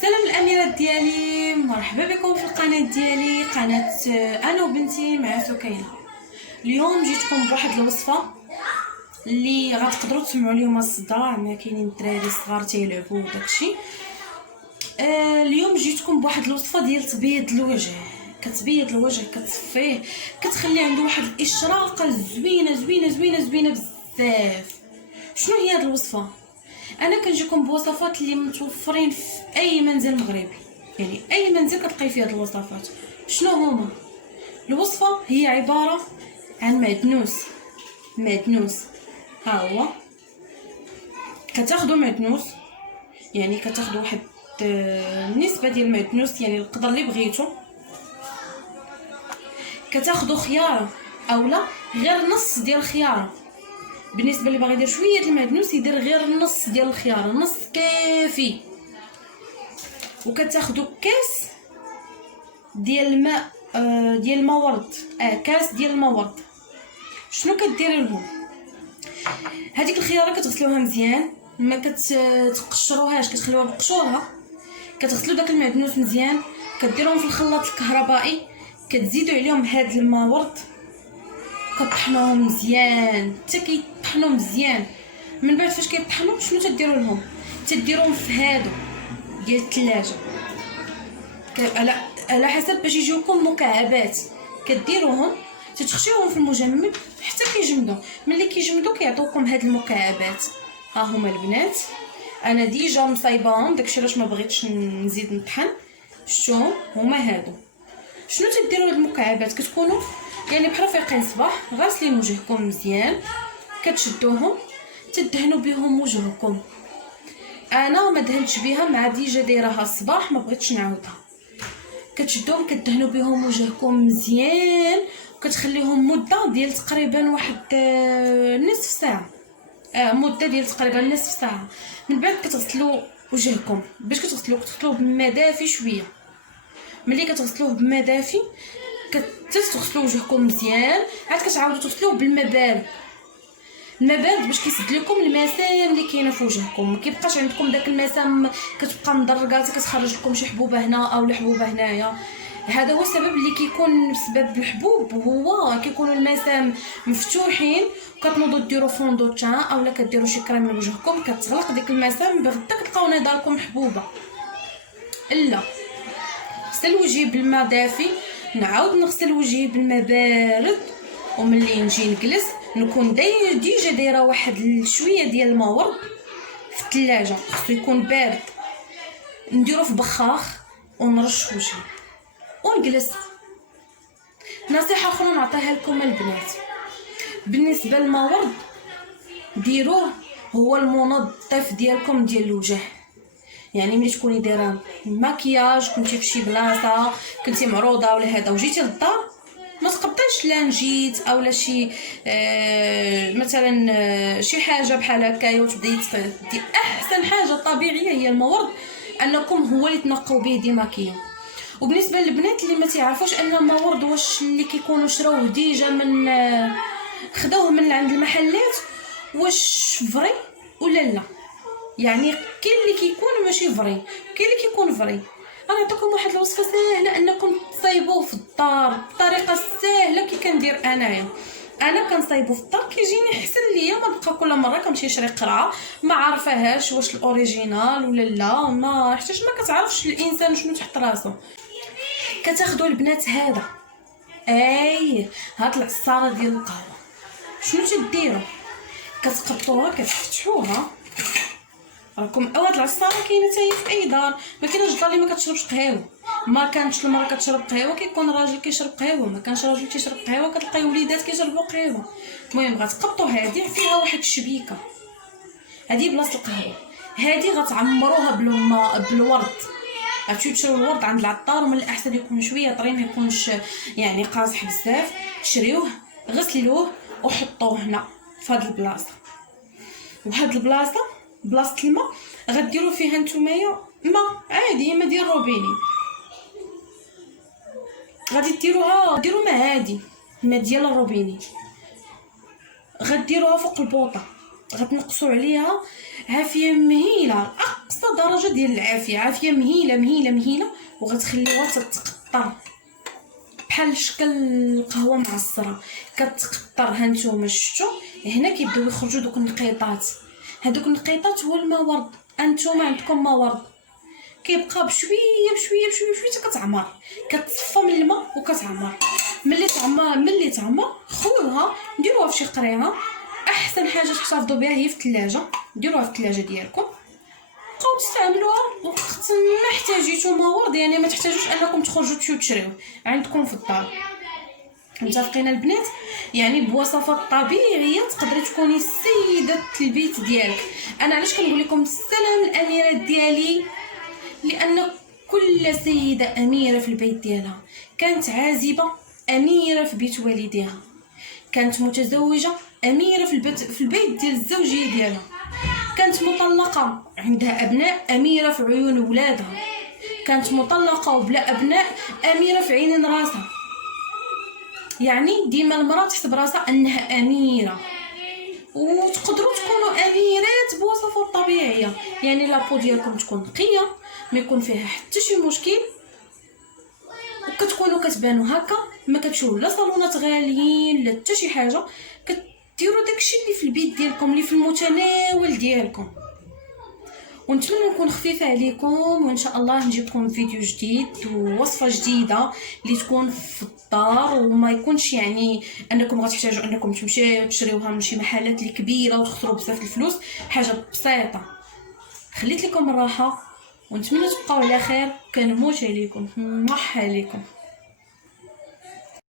سلام الاميرات ديالي، مرحبا بكم في القناه ديالي، قناه انا وبنتي مع سكينه. اليوم جيتكم بواحد الوصفه اللي غتقدروا تسمعوا اليوم الصداع، ما كاينين الدراري الصغار تيلعبوا وداكشي. اليوم جيتكم بواحد الوصفه ديال تبييض الوجه. كتبيض الوجه، كتصفيه، كتخلي عنده واحد الاشراقه زوينه زوينه زوينه زوينه بزاف. شنو هي هاد الوصفه؟ انا كنجيكم بوصفات اللي متوفرين في اي منزل مغربي، يعني اي منزل كتلقاي فيه هاد الوصفات. شنو هما؟ الوصفه هي عباره عن معدنوس. ها هو، كتاخذوا معدنوس، يعني كتاخذوا واحد النسبه ديال المعدنوس، يعني القدر اللي بغيتو. كتاخذوا خياره اولا غير نص ديال الخياره. بالنسبه اللي باغي يدير شويه المعدنوس يدير غير نص ديال الخياره، نص كافي. وكتاخذوا كاس ديال الماء، ديال الماء ورد، كاس ديال الماء ورد. شنو كديروا لهم؟ هذيك الخياره كتغسلوها مزيان، ما كتقشروهاش، كتخليوها بقشورها. كتغسلوا داك المعدنوس مزيان، كديروهم في الخلاط الكهربائي، كتزيدوا عليهم هاد الماء ورد، كطحنوهم مزيان حتى كيطحنوا مزيان. من بعد فاش كيطحنوا شنو تديروا لهم؟ تديروهم في هادو ديال الثلاجه، على حسب باش يجيوكم مكعبات. كديروهم تتخشيوهم في المجمد حتى كيجمدوا. ملي كيجمدوا كيعطيوكم هاد المكعبات. ها هما البنات، انا ديجا مصايباهم، داكشي علاش ما بغيتش نزيد نطحن. شتو هما هادو. شنو تديروا هاد المكعبات؟ كتكونوا يعني بحال فايقين صباح، غاسلين وجهكم مزيان، كتشدوهم تدهنوا بهم وجهكم. انا ما دهنتش بها، مع ديجا دايرها الصباح ما بغيتش نعاودها. كتشدوهم كدهنوا بهم وجهكم مزيان، وكتخليهم مده ديال تقريبا واحد نصف ساعه، مده ديال تقريبا نصف ساعه. من بعد كتغسلوا وجهكم. باش كتغسلوه بماء دافي شويه. ملي كتغسلوه بماء دافي كتغسلوا وجهكم مزيان، عاد كتعاودوا تغسلوه بالماء بارد. الماء بارد باش كيسد لكم المسام اللي كاينه في وجهكم، ما كيبقاش عندكم داك المسام كتبقى مدرقه كتخرج لكم شي حبوبه هنا او حبوبه هنايا. هذا هو السبب اللي كيكون بسبب الحبوب، هو كيكونوا المسام مفتوحين. كتنوضوا ديروا فوندو تان اولا كديروا شي كريم لوجهكم، كتغلق ديك المسام بغدا كتلقاو نضالكم حبوبه. لا، غسل وجهي بالماء دافي، نعاود نغسل وجهي بالماء بارد. وملي نجي نجلس نكون ديجا دايره واحد شويه ديال الماء ورد في الثلاجه، خصو يكون بارد. نديرو في بخاخ ونرش وجهي ونجلس. نصيحه اخرى نعطيها لكم البنات، بالنسبه للماء ورد ديروه هو المنظف ديالكم ديال الوجه. يعني ملي تكوني دايره مكياج، كنتي في شي بلاصه، كنتي معروضه ولا هذا، وجيتي للدار، ما تقبطيش لانجيت اولا شي مثلا شي حاجه بحال هكايا وتبداي تدي. احسن حاجه طبيعيه هي المورد، انكم هو اللي تنقوا به ديماكيا. وبالنسبه للبنات اللي ما تعرفوش ان المورد واش اللي كيكونوا شراوه ديجا من خداوه من عند المحلات، واش فري ولا لا؟ يعني كاين اللي كيكون ماشي فري، كاين اللي كيكون فري. انا نعطيكم واحد الوصفه سهله انكم تصايبوه في الدار بطريقه سهله كي كندير انايا. انا كنصايبو في الدار، كيجيني احسن ليا. ما بقى كل مره كنمشي نشري قرعه ما عارفاهاش واش الاوريجينال ولا لا، ما حتىش ما كتعرفش الانسان شنو تحت راسو. كتاخذوا البنات هذا، هاد العصاره ديال القهوه، شنو تديروا؟ كتقطعوها، كتفتحوها. راكم هاد العصاره كاينه حتى هي في اي دار، ما كاينش دار اللي ما كتشربش قهوه. ما كانتش المراه كتشرب قهوه كيكون راجل كيشرب قهوه، ما كانش راجل كيشرب قهوه كتلقاي وليدات كيشربوا قهوه. المهم غتقطعوا هذه فيها واحد الشبيكه، هذه بلاصه القهوه. هذه غتعمروها بالورد. غتمشيو تشريو الورد عند العطار، ومن الاحسن يكون شويه طري، ما يكونش يعني قاصح بزاف. تشريوه، غسلوه وحطوه هنا في هاد البلاصه. وهاد البلاصه بلاصه الماء غديروا فيها نتومايا ماء عادي، ما ديال روبيني. غادي ديروا ماء عادي، ماء ديال الروبيني. غديروها فوق البوطه، غتنقصوا عليها عافيه مهيله، اقصى درجه ديال العافيه، عافيه مهيله مهيله مهيله، وغتخليوها تتقطر بحال شكل القهوه معصره كتقطر. ها نتوما شفتوا هنا كيبداو يخرجوا دوك النقيطات، هادوك النقيطات هو المورد. انتوما عندكم مورد كيبقى بشويه بشويه بشويه بشويه حتى كتعمر، كتصفى من الماء وكتعمر. ملي تعمر خويوها نديروها في شي قريعه. احسن حاجه تحتفظوا بها هي في الثلاجه، ديروها في الثلاجه ديالكم، بقاو تستعملوها وقت ما احتاجيتو مورد. يعني ما تحتاجوش انكم تخرجوا تشريوه، عندكم في الدار. متفقين البنات؟ يعني بوصفات طبيعيه تقدري تكوني سيده البيت ديالك. انا علاش كنقول لكم السلام الاميرات ديالي؟ لان كل سيده اميره في البيت ديالها كانت عازبه اميره في بيت والديها، كانت متزوجه اميره في البيت ديال الزوجيه ديالها، كانت مطلقه عندها ابناء اميره في عيون ولادها، كانت مطلقه وبلا ابناء اميره في عينين راسها. يعني ديما المراه تحسب راسها انها اميره. وتقدروا تكونوا اميرات بوصفات طبيعيه، يعني لابو ديالكم تكون نقيه، ما يكون فيها حتى شي مشكل، وكتكونوا كتبانوا هكا، ما كتشوفوا لا صالونات غاليين لا حتى شي حاجه، كديروا داكشي اللي في البيت ديالكم، اللي في المتناول ديالكم. ونتمنى نكون خفيفه عليكم، وان شاء الله نجيبكم فيديو جديد ووصفه جديده اللي تكون في الدار، وما يكونش يعني انكم غتحتاجوا انكم تمشيو تشريوها من شي محلات اللي كبيره وتخسروا بزاف الفلوس. حاجه بسيطه. خليت لكم الراحه ونتمنى تبقاو على خير. كنموت عليكم، عليكم.